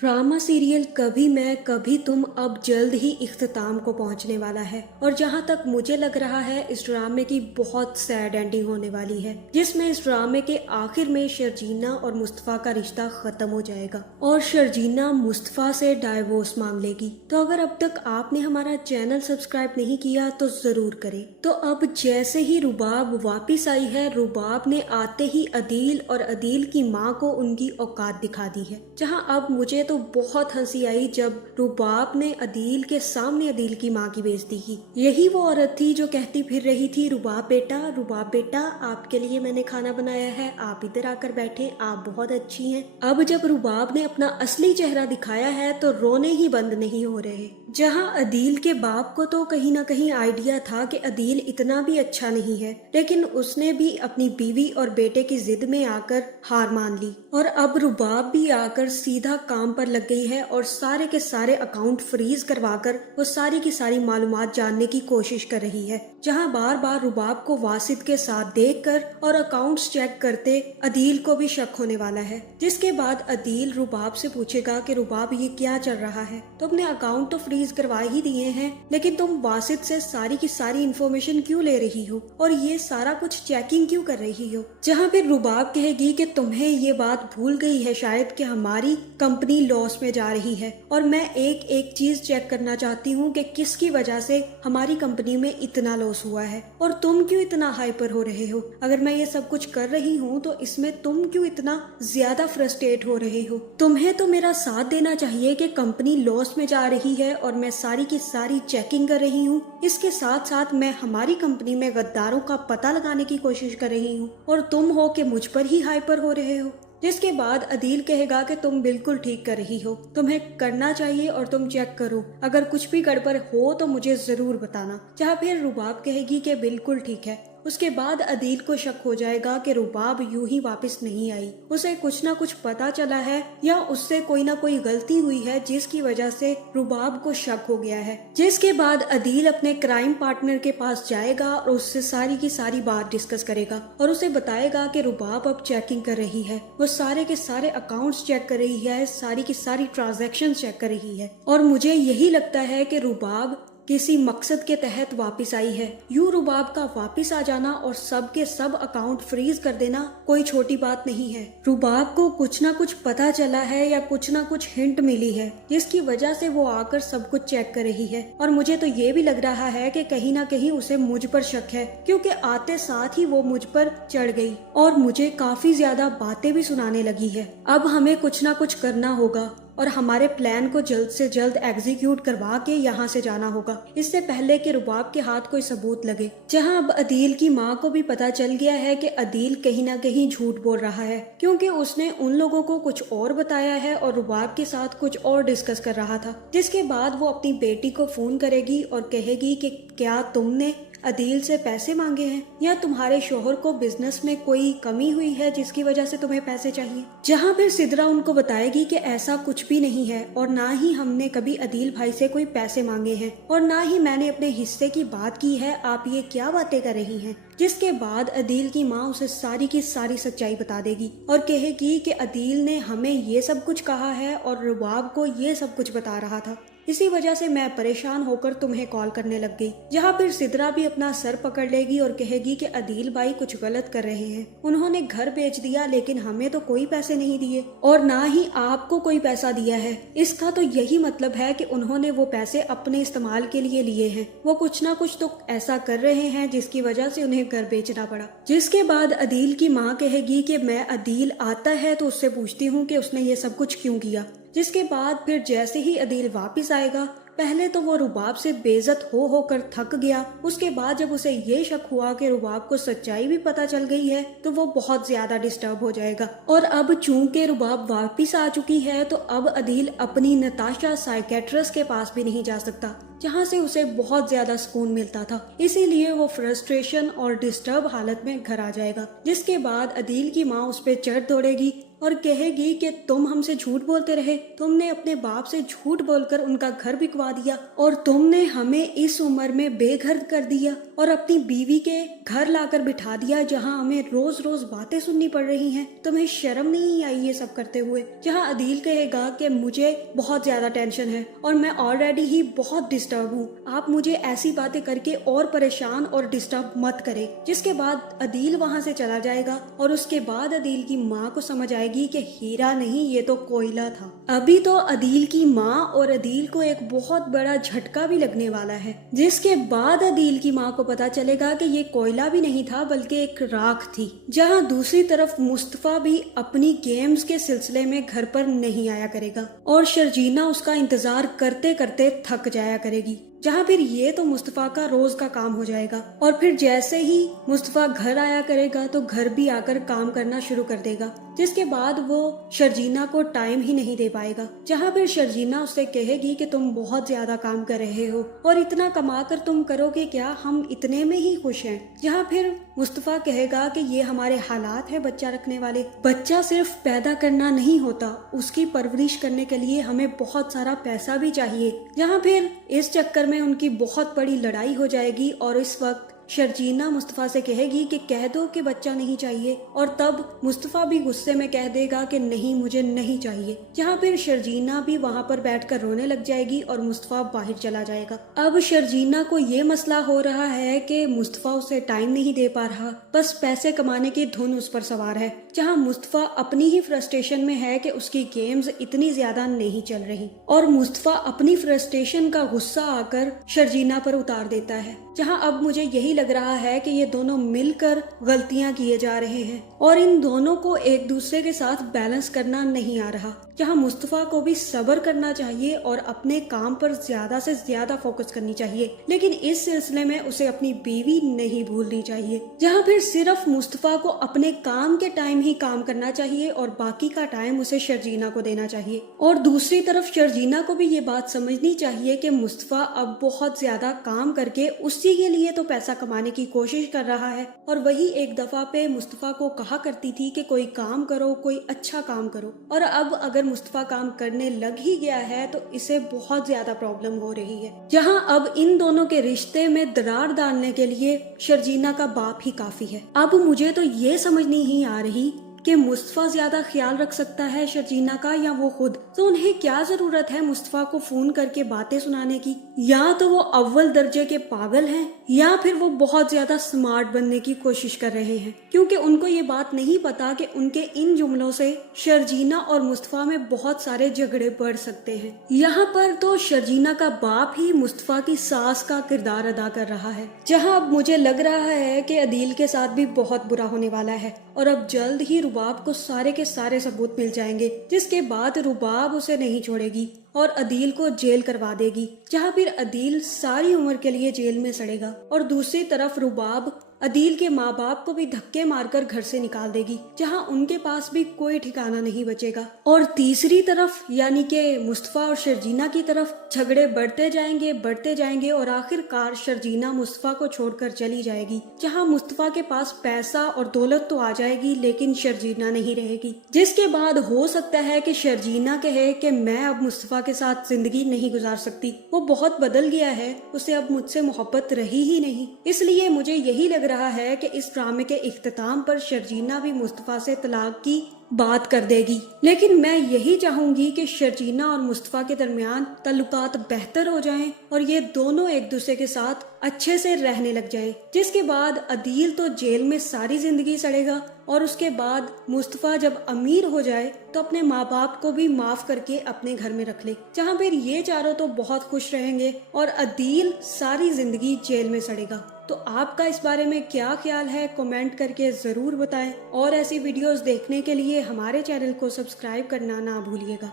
Drama serial कभी मैं कभी तुम अब जल्द ही इख्तिताम को पहुंचने वाला है और जहां तक मुझे लग रहा है इस ड्रामे की बहुत सैड एंडिंग होने वाली है, जिसमें इस ड्रामे के आखिर में शर्जीना और मुस्तफा का रिश्ता खत्म हो जाएगा और शर्जीना मुस्तफा से डाइवोर्स मांग लेगी। तो अगर अब तक आपने हमारा चैनल सब्सक्राइब नहीं किया तो जरूर करें। तो अब जैसे ही रुबाब वापिस आई है, रुबाब ने आते ही अदील और अदील की माँ को उनकी औकात दिखा दी है। जहाँ अब मुझे तो बहुत हंसी आई जब रुबाब ने अदील के सामने अदील की माँ की बेइज्जती की। यही वो औरत थी जो कहती फिर रही थी, रुबाब बेटा आपके लिए मैंने खाना बनाया है, आप इधर आकर बैठे, आप बहुत अच्छी हैं। अब जब रुबाब ने अपना असली चेहरा दिखाया है तो रोने ही बंद नहीं हो रहे। जहाँ अदील के बाप को तो कहीं ना कहीं आइडिया था कि अदील इतना भी अच्छा नहीं है, लेकिन उसने भी अपनी बीवी और बेटे की जिद में आकर हार मान ली और अब रुबाब भी आकर सीधा काम पर लग गई है और सारे के सारे अकाउंट फ्रीज करवाकर वो सारी की सारी मालूमात जानने की कोशिश कर रही है। जहां बार बार रुबाब को वासिद के साथ देखकर और अकाउंट्स चेक करते अदील को भी शक होने वाला है, जिसके बाद अदील रुबाब से पूछेगा कि रुबाब ये क्या चल रहा है, तुमने अकाउंट तो फ्रीज करवा ही दिए हैं, लेकिन तुम वासिद से सारी की सारी इन्फॉर्मेशन क्यों ले रही हो और ये सारा कुछ चेकिंग क्यों कर रही हो। जहाँ फिर रुबाब कहेगी कि तुम्हें ये बात भूल गई है शायद कि हमारी कंपनी लॉस में जा रही है और मैं एक एक चीज चेक करना चाहती हूँ कि किसकी वजह से हमारी कंपनी में इतना लॉस हुआ है और तुम क्यों इतना हाइपर हो रहे हो। अगर मैं ये सब कुछ कर रही हूँ तो इसमें तुम क्यों इतना ज्यादा फ्रस्ट्रेट हो रहे हो। तुम्हें तो मेरा साथ देना चाहिए कि कंपनी लॉस में जा रही है और मैं सारी की सारी चेकिंग कर रही हूँ। इसके साथ साथ मैं हमारी कंपनी में गद्दारों का पता लगाने की कोशिश कर रही हूँ और तुम हो कि मुझ पर ही हाइपर हो रहे हो। जिसके बाद अदील कहेगा कि तुम बिल्कुल ठीक कर रही हो, तुम्हें करना चाहिए और तुम चेक करो, अगर कुछ भी गड़बड़ हो तो मुझे जरूर बताना। जहाँ फिर रुबाब कहेगी कि बिल्कुल ठीक है। उसके बाद अदील को शक हो जाएगा कि रुबाब यूं ही वापस नहीं आई, उसे कुछ ना कुछ पता चला है या उससे कोई ना कोई गलती हुई है जिसकी वजह से रुबाब को शक हो गया है। जिसके बाद अदील अपने क्राइम पार्टनर के पास जाएगा और उससे सारी की सारी बात डिस्कस करेगा और उसे बताएगा कि रुबाब अब चेकिंग कर रही है, वो सारे के सारे अकाउंट्स चेक कर रही है, सारी की सारी ट्रांजैक्शन चेक कर रही है और मुझे यही लगता है कि रुबाब किसी मकसद के तहत वापस आई है। यूं रुबाब का वापस आ जाना और सब के सब अकाउंट फ्रीज कर देना कोई छोटी बात नहीं है। रुबाब को कुछ ना कुछ पता चला है या कुछ ना कुछ हिंट मिली है जिसकी वजह से वो आकर सब कुछ चेक कर रही है और मुझे तो ये भी लग रहा है कि कहीं ना कहीं उसे मुझ पर शक है, क्योंकि आते साथ ही वो मुझ पर चढ़ गई और मुझे काफी ज्यादा बातें भी सुनाने लगी है। अब हमें कुछ ना कुछ करना होगा और हमारे प्लान को जल्द से जल्द एग्जीक्यूट करवा के यहाँ से जाना होगा, इससे पहले कि रुबाब के हाथ कोई सबूत लगे। जहाँ अब अदील की माँ को भी पता चल गया है कि अदील कहीं ना कहीं झूठ बोल रहा है, क्योंकि उसने उन लोगों को कुछ और बताया है और रुबाब के साथ कुछ और डिस्कस कर रहा था। जिसके बाद वो अपनी बेटी को फोन करेगी और कहेगी कि क्या तुमने अदील से पैसे मांगे हैं या तुम्हारे शोहर को बिजनेस में कोई कमी हुई है जिसकी वजह से तुम्हें पैसे चाहिए। जहाँ फिर सिद्रा उनको बताएगी कि ऐसा कुछ भी नहीं है और ना ही हमने कभी अदील भाई से कोई पैसे मांगे हैं और ना ही मैंने अपने हिस्से की बात की है, आप ये क्या बातें कर रही हैं। जिसके बाद अदील की माँ उसे सारी की सारी सच्चाई बता देगी और कहेगी कि अदील ने हमें ये सब कुछ कहा है और रुबाब को ये सब कुछ बता रहा था, इसी वजह से मैं परेशान होकर तुम्हें कॉल करने लग गई। जहाँ फिर सिद्रा भी अपना सर पकड़ लेगी और कहेगी कि अदील भाई कुछ गलत कर रहे हैं, उन्होंने घर बेच दिया लेकिन हमें तो कोई पैसे नहीं दिए और ना ही आपको कोई पैसा दिया है। इसका तो यही मतलब है कि उन्होंने वो पैसे अपने इस्तेमाल के लिए लिए हैं, वो कुछ ना कुछ तो ऐसा कर रहे हैं जिसकी वजह से उन्हें घर बेचना पड़ा। जिसके बाद अदील की माँ कहेगी कि मैं अदील आता है तो उससे पूछती हूँ कि उसने ये सब कुछ क्यों किया। जिसके बाद फिर जैसे ही अदील वापस आएगा, पहले तो वो रुबाब से बेइज्जत होकर थक गया, उसके बाद जब उसे ये शक हुआ कि रुबाब को सच्चाई भी पता चल गई है तो वो बहुत ज्यादा डिस्टर्ब हो जाएगा। और अब चूंकि रुबाब वापस आ चुकी है तो अब अदील अपनी नताशा साइकेट्रिस्ट के पास भी नहीं जा सकता, जहाँ से उसे बहुत ज्यादा सुकून मिलता था, इसीलिए वो फ्रस्ट्रेशन और डिस्टर्ब हालत में घर आ जाएगा। जिसके बाद अदील की माँ उस पर चढ़ दौड़ेगी और कहेगी कि तुम हमसे झूठ बोलते रहे, तुमने अपने बाप से झूठ बोलकर उनका घर बिकवा दिया और तुमने हमें इस उम्र में बेघर कर दिया और अपनी बीवी के घर लाकर बिठा दिया जहाँ हमें रोज रोज बातें सुननी पड़ रही हैं। तुम्हें शर्म नहीं आई ये सब करते हुए? जहाँ अदील कहेगा कि मुझे बहुत ज्यादा टेंशन है और मैं ऑलरेडी ही बहुत डिस्टर्ब हूँ, आप मुझे ऐसी बातें करके और परेशान और डिस्टर्ब मत करें। जिसके बाद अदील वहाँ से चला जाएगा और उसके बाद अदील की माँ को समझ आएगी कि हीरा नहीं, ये तो कोयला था। अभी तो अदील की माँ और अदील को एक बहुत बड़ा झटका भी लगने वाला है, जिसके बाद अदील की माँ को पता चलेगा कि ये कोयला भी नहीं था बल्कि एक राख थी। जहाँ दूसरी तरफ मुस्तफा भी अपनी गेम्स के सिलसिले में घर पर नहीं आया करेगा और शर्जीना उसका इंतजार करते करते थक जाया करेगी। जहाँ फिर ये तो मुस्तफा का रोज का काम हो जाएगा और फिर जैसे ही मुस्तफा घर आया करेगा तो घर भी आकर काम करना शुरू कर देगा, जिसके बाद वो शर्जीना को टाइम ही नहीं दे पाएगा। जहाँ फिर शर्जीना उससे कहेगी कि तुम बहुत ज्यादा काम कर रहे हो और इतना कमा कर तुम करोगे क्या, हम इतने में ही खुश हैं। जहाँ फिर मुस्तफा कहेगा कि ये हमारे हालात है बच्चा रखने वाले, बच्चा सिर्फ पैदा करना नहीं होता, उसकी परवरिश करने के लिए हमें बहुत सारा पैसा भी चाहिए। जहाँ फिर इस चक्कर में उनकी बहुत बड़ी लड़ाई हो जाएगी और इस वक्त शर्जीना मुस्तफा से कहेगी कि कह दो कि बच्चा नहीं चाहिए और तब मुस्तफा भी गुस्से में कह देगा कि नहीं, मुझे नहीं चाहिए। जहाँ फिर शर्जीना भी वहाँ पर बैठकर रोने लग जाएगी और मुस्तफा बाहर चला जाएगा। अब शर्जीना को ये मसला हो रहा है कि मुस्तफा उसे टाइम नहीं दे पा रहा, बस पैसे कमाने की धुन उस पर सवार है। जहाँ मुस्तफा अपनी ही फ्रस्ट्रेशन में है कि उसकी गेम्स इतनी ज्यादा नहीं चल रही और मुस्तफा अपनी फ्रस्ट्रेशन का गुस्सा आकर शर्जीना पर उतार देता है। जहाँ अब मुझे यही लग रहा है कि ये दोनों मिलकर गलतियां किए जा रहे हैं और इन दोनों को एक दूसरे के साथ बैलेंस करना नहीं आ रहा। जहाँ मुस्तफा को भी सब्र करना चाहिए और अपने काम पर ज्यादा से ज्यादा फोकस करनी चाहिए, लेकिन इस सिलसिले में उसे अपनी बीवी नहीं भूलनी चाहिए। जहाँ फिर सिर्फ मुस्तफा को अपने काम के टाइम ही काम करना चाहिए और बाकी का टाइम उसे शर्जीना को देना चाहिए। और दूसरी तरफ शर्जीना को भी ये बात समझनी चाहिए कि मुस्तफा अब बहुत ज्यादा काम करके उसी के लिए तो पैसा कमाने की कोशिश कर रहा है और वही एक दफा पे मुस्तफा को कहा करती थी कि कोई काम करो, कोई अच्छा काम करो, और अब अगर मुस्तफा काम करने लग ही गया है तो इसे बहुत ज्यादा प्रॉब्लम हो रही है। जहां अब इन दोनों के रिश्ते में दरार डालने के लिए शर्जीना का बाप ही काफी है। अब मुझे तो ये समझ नहीं आ रही कि मुस्तफा ज्यादा ख्याल रख सकता है शर्जीना का या वो खुद। तो उन्हें क्या जरूरत है मुस्तफा को फोन करके बातें सुनाने की? या तो वो अव्वल दर्जे के पागल हैं या फिर वो बहुत ज्यादा स्मार्ट बनने की कोशिश कर रहे हैं, क्योंकि उनको ये बात नहीं पता कि उनके इन जुमलों से शर्जीना और मुस्तफा में बहुत सारे झगड़े बढ़ सकते हैं। यहाँ पर तो शर्जीना का बाप ही मुस्तफा की सास का किरदार अदा कर रहा है। जहाँ अब मुझे लग रहा है कि अदील के साथ भी बहुत बुरा होने वाला है और अब जल्द ही रुबाब को सारे के सारे सबूत मिल जाएंगे, जिसके बाद रुबाब उसे नहीं छोड़ेगी और अदील को जेल करवा देगी। जहाँ फिर अदील सारी उम्र के लिए जेल में सड़ेगा और दूसरी तरफ रुबाब अदील के माँ बाप को भी धक्के मारकर घर से निकाल देगी, जहाँ उनके पास भी कोई ठिकाना नहीं बचेगा। और तीसरी तरफ यानी कि मुस्तफा और शर्जीना की तरफ झगड़े बढ़ते जाएंगे और आखिरकार शर्जीना मुस्तफा को छोड़कर चली जाएगी, जहाँ मुस्तफा के पास पैसा और दौलत तो आ जाएगी लेकिन शर्जीना नहीं रहेगी। जिसके बाद हो सकता है कि शर्जीना कहे कि मैं अब मुस्तफा के साथ जिंदगी नहीं गुजार सकती, वो बहुत बदल गया है, उसे अब मुझसे मोहब्बत रही ही नहीं। इसलिए मुझे यही लग रहा है कि इस ड्रामे के इख्तिताम पर शर्जीना भी मुस्तफा से तलाक की बात कर देगी। लेकिन मैं यही चाहूंगी कि शर्जीना और मुस्तफा के दरमियान ताल्लुकात बेहतर हो जाएं और ये दोनों एक दूसरे के साथ अच्छे से रहने लग जाएं। जिसके बाद अदील तो जेल में सारी जिंदगी सड़ेगा और उसके बाद मुस्तफा जब अमीर हो जाए तो अपने माँ बाप को भी माफ करके अपने घर में रख ले, जहाँ फिर ये चारों तो बहुत खुश रहेंगे और अदील सारी जिंदगी जेल में सड़ेगा। तो आपका इस बारे में क्या ख्याल है, कमेंट करके जरूर बताएं और ऐसी वीडियोस देखने के लिए हमारे चैनल को सब्सक्राइब करना ना भूलिएगा।